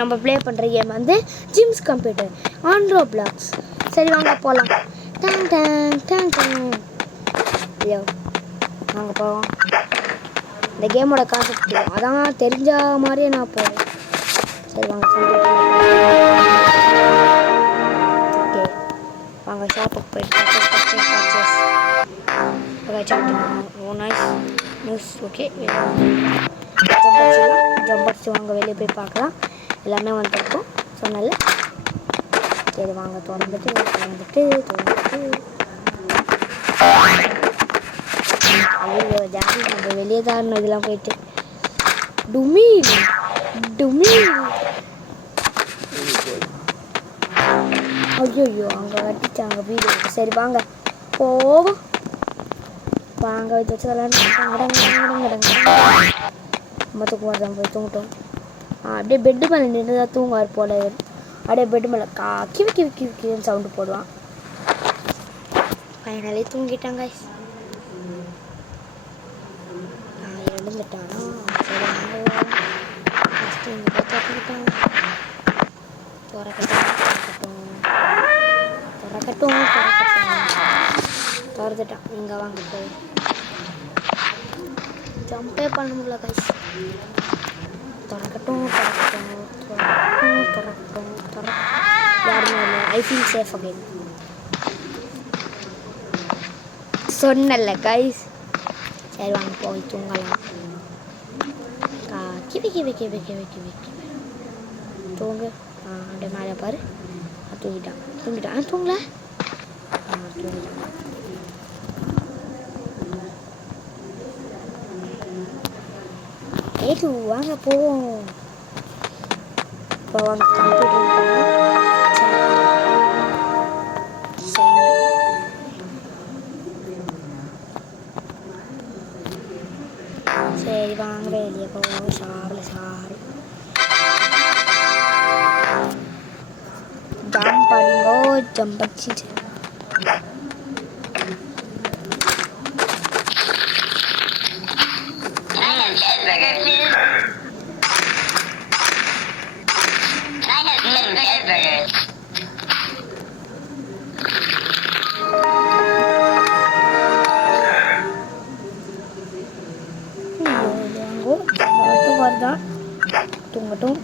நம்ம ப்ளே பண்ணுற கேம் வந்து ஜிம்ஸ் கம்ப்யூட்டர் ஆன் ரோப்ளாக்ஸ். சரி வாங்க போகலாம். டேங் டேங் டேங் டேங். ஐயோ வாங்க போவோம். இந்த கேமோட கான்செப்ட் அதான் தெரிஞ்ச மாதிரியே நான் போகிறேன். சரி வாங்க ஓகே வாங்க ஷாப்புக்கு போயிட்டு purchase nice news. Okay jumpers வாங்க வெளியே போய் பார்க்கலாம். எல்லாமே வந்துருக்கும் சொன்னால. சரி வாங்க திறந்துட்டு ஐயோ ஜாதி நம்ம வெளியே தான் இதெல்லாம் போயிட்டு டுமீல் ஐயோ அங்கே கட்டிச்சாங்க வீடு. சரி வாங்க போவோம். வாங்க வச்சு விளாண்டு தூக்குமா தான் போய் தூங்கிட்டோம். அப்படியே பெட்டு மேலே நின்று தான் தூங்குவார் போல. அப்படியே பெட்டு மேலே கிவின்னு சவுண்டு போடுவான். ஃபைனலி தூங்கிட்டாங்க. எழுந்துட்டானா சரி இங்கே திறந்துட்டான். இங்கே வாங்க போய் ஜம்பே பண்ண முடியல கைஸ். திறக்கட்டும் யாருமே இல்லை. I feel safe again. சொன்னல கைஸ். சரி வாங்க போய் தூங்கலாம். தூங்கு. அப்படியே மேலே பாரு. தூங்கிட்டான் தூங்கல. ஏது வாங்க போவோம். இப்போ வாங்க கம்ப்யூட்டர் சரி வாங்க வெளியே போவோம். சாப்பிட ஜம்ப் பண்ணுங்கோ. ஜம்ப் அடிச்சு வருதான் தூங்கட்டும்.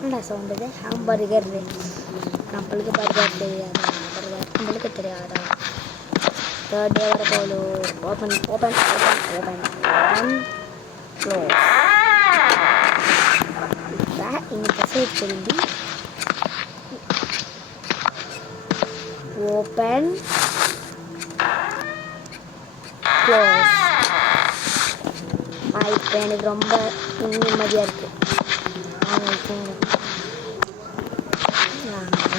என்னடா சவுண்டு? ஹாம்பர்கர். நம்மளுக்கு பர்கர் தெரியாதா? நம்மளுக்கு தெரியாதா? தேர்ட் டே வர போலும். Open close. இங்கே பசங்க தெரிஞ்சு ஓப்பன் க்ளோஸ். இப்போ எனக்கு ரொம்ப நிம்மதியாக இருக்குது.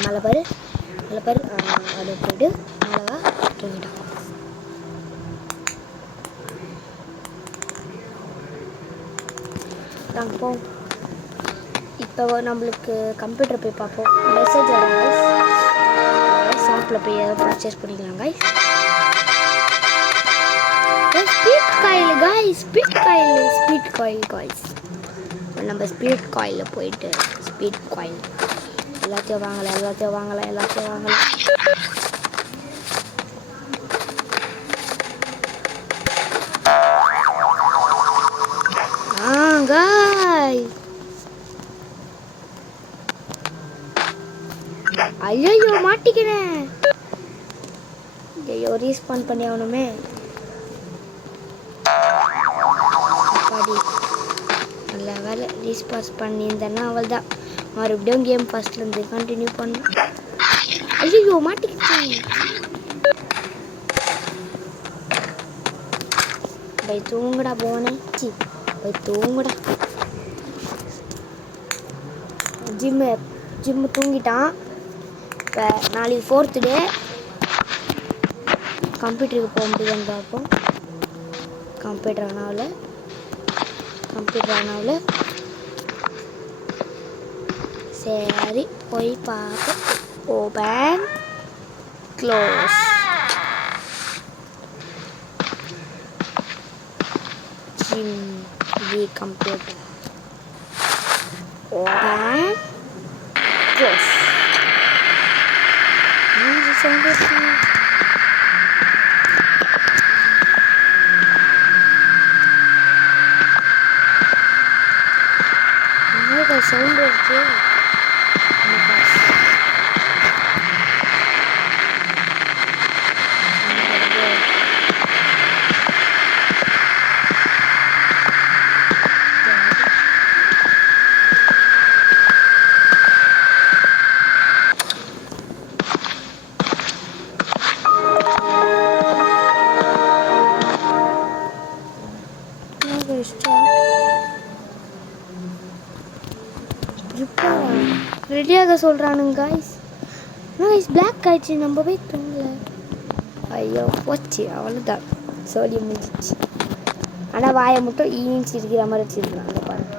மழை பாரு அப்படியே போய்ட்டு மழை தூங்கிட்டான். நாங்கள் போவோம். இப்போ நம்மளுக்கு கம்ப்யூட்டர் போய் பார்ப்போம். மெசேஜ் வரும் ஷாப்பில் போய் ஏதாவது பர்ச்சேஸ் பண்ணிக்கலாம் கைஸ். Speed coil guys. நம்ம ஸ்பீட் காயில் போயிட்டு ஸ்பீட் காயில் எல்லாத்தையும் வாங்கலாம். ஐயோ மாட்டிக்கிறேன். ஐயோ ரீஸ்பான் பண்ணி ஆகணுமே. நல்ல வேலை ரீஸ்பாஸ் பண்ணியிருந்தேன்னா அவள் தான் மறுபடியும் கேம் ஃபர்ஸ்ட்லேருந்து கண்டினியூ பண்ண. ஐயோ மாட்டிக்கிட்டேன். போய் தூங்குடா போனேன். போய் தூங்குடா. ஜிம்மு தூங்கிட்டான். இப்போ நாளைக்கு 4th டே கம்ப்யூட்டருக்கு போக முடியுதுன்னு பார்ப்போம். கம்ப்யூட்டர் ஆனாவில் சரி போய் பார்க்க. Open close. be computer. Open. Close. Sound okay. ரெடியாக சொல்கிறானுங்க காய்ஸ். காய்ஸ் பிளாக் ஆயிடுச்சு, நம்ம போய் தூங்கல. ஐயோ போச்சு, அவ்வளோதான், சோழி முடிஞ்சிச்சு. ஆனால் வாயை மட்டும் ஈன்ச்சு இருக்கிற மாதிரி வச்சுருக்கலாம். அந்த பாருங்க,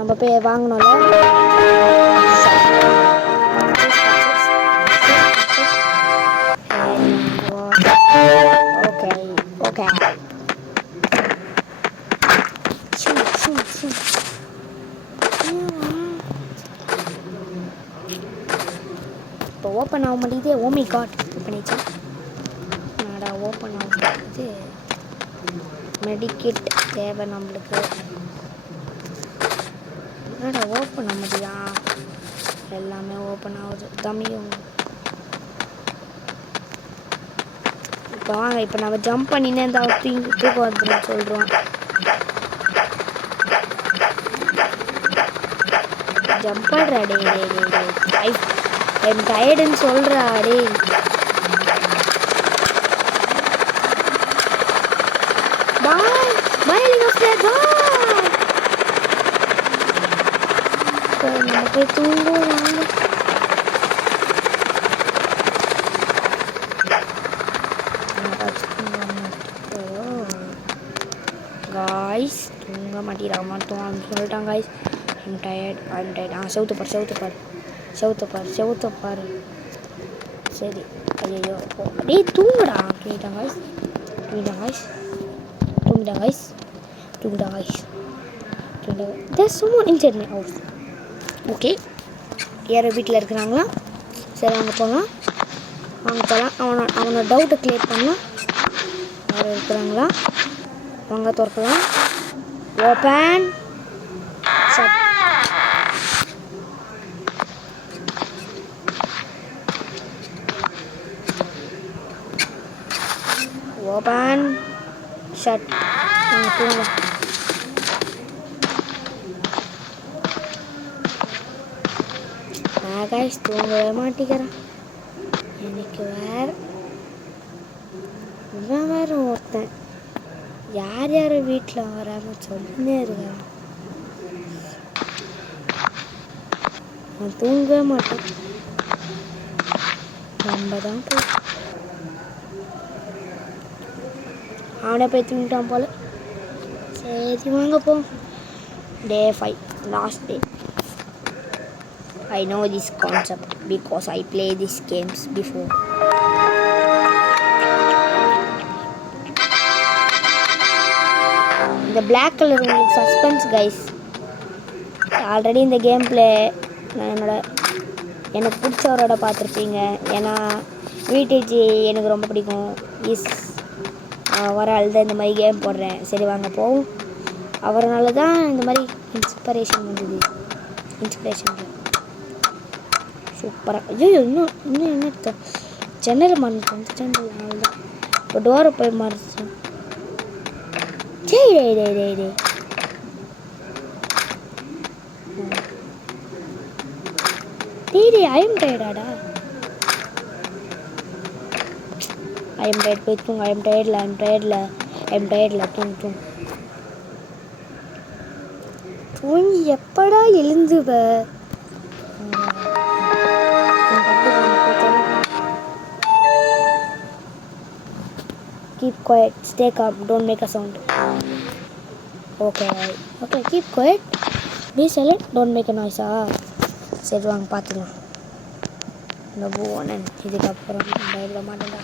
நம்ம போய் வாங்கினோம்ல. ஓகே ஓகே, இப்போ ஓப்பன் ஆக மாட்டேங்குது. ஓ மை காட், ஓப்பன் ஆயிடுச்சு. என்னடா ஓப்பன் ஆக மாட்டேங்குது. மெடிக்கிட் தேவை நம்மளுக்கு. என்னடா ஓப்பன் ஆக முடியா? எல்லாமே ஓப்பன் ஆகுது. தமிழும் இப்போ வாங்க, இப்போ நம்ம ஜம்ப் பண்ணினே இருந்தால் தூக்கம் வந்துடும் சொல்கிறோம். ஜம்ப் பண்ணுறா டே டே டே டே. என் டயர்டுன்னு சொல்கிறா டே. பாய் பாய் லிங்கோஸ்டர் பாய். நம்ம போய் தூங்குவோம் வாங்க. காய்ஸ் தூங்க மாட்டேங்கிறாமா, தூங்க சொல்லிட்டாங்க காய்ஸ். I'm tired. செவுத்த பாரு. சரி, ஐயோ டே தூங்குடா. தூங்கிட்டாங்க guys. There's someone inside my house. Okay, யாரோ வீட்டில் இருக்கிறாங்களா? சரி அவங்க போகலாம். அவனோட டவுட்டை கிளியர் பண்ணலாம். யாரோ இருக்கிறாங்களா? வாங்க திறக்கலாம். Open shut. Open shut. வாங்க தூங்க. காய்ஸ் தூங்கவே மாட்டேங்கிறேன். எனக்கு வேற ஒருத்தன் யார் வீட்டில் வராம சொல்லினே இருக்கிறான். நான் தூங்கவே மாட்டேன். நம்ம தான் போய் அவனை போய் தூங்கிட்டான் போல. சரி வாங்க போ. Day 5, last day. I know this concept because I play these games before. இந்த black color உங்களுக்கு சஸ்பென்ஸ் கைஸ். ஆல்ரெடி இந்த கேம் பிளே நான் எனக்கு பிடிச்சவரோட பார்த்துருப்பீங்க. ஏன்னா விடிஜி எனக்கு ரொம்ப பிடிக்கும். வர ஆள் தான் இந்த மாதிரி கேம் போடுறேன். சரி வாங்க போவோம். அவரால் தான் இந்த மாதிரி இன்ஸ்பிரேஷன் வந்தது. சூப்பராக. ஐயோ இன்னும் என்ன ஜன்னல் மாறிட்டு வந்து ஜன்னல் தான் இப்போ டோரை போய் மாறிச்சு. டேய் ஐம் டயர்டாடா. ஐம் டயர்ட் போய் தூங்க. ஐம் டயர்டில் தூங்கு. தூங்கி எப்படா எழுந்துவ? Keep quiet, stay calm, don't make a sound. Okay, keep quiet, be silent, don't make a noise. சரி வாங்க பார்த்துக்கலாம். இந்த போனேன் இதுக்கப்புறம் பயப்பட மாட்டேன்டா.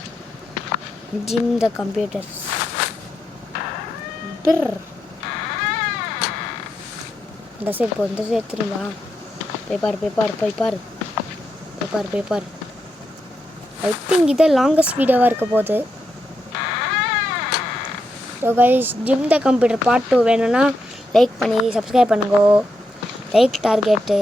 Jim the computer. இந்த சைடு போ, இந்த சைடு திரும்பா. போய் பாரு. ஐ திங்க் இதான் லாங்கஸ்ட் வீடியோவாக இருக்க போகுது. So guys, Jim the computer part 2 வேணும்னா லைக் பண்ணி சப்ஸ்கிரைப் பண்ணுங்க. Like target.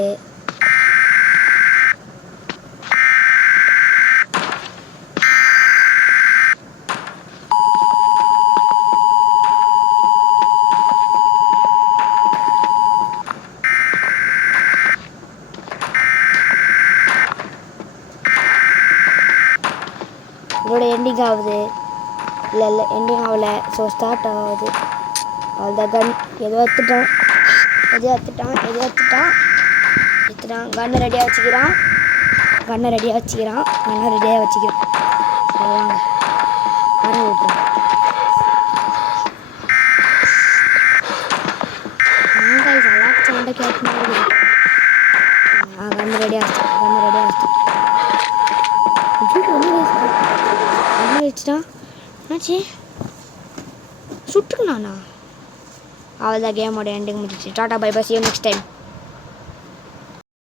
இதோட எண்டிங் ஆகுது. இல்லை எண்டிங் ஆகலை. ஸோ ஸ்டார்ட் ஆகுது. அவ்வளோதான். கன் எதோ எடுத்துட்டான். கன்னை ரெடியாக வச்சுக்கிறான். சரி வாங்க விட்டுருவோம். அலாட் சவுண்டை கேட்கணும். கன்னை ரெடியாக வச்சுட்டான். என்னாச்சு? சுட்டுக்கணாண்ணா. அவ்வளோதான், கேமோட எண்டிங் முடிச்சு. Tata bye bye, see you next time.